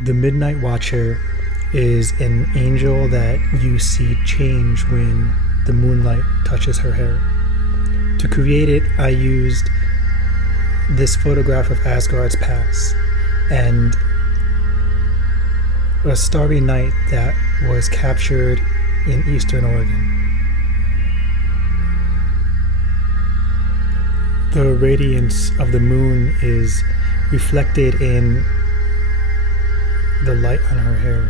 The Midnight Watcher is an angel that you see change when the moonlight touches her hair. To create it, I used this photograph of Asgard's past and a starry night that was captured in eastern Oregon. The radiance of the moon is reflected in the light on her hair.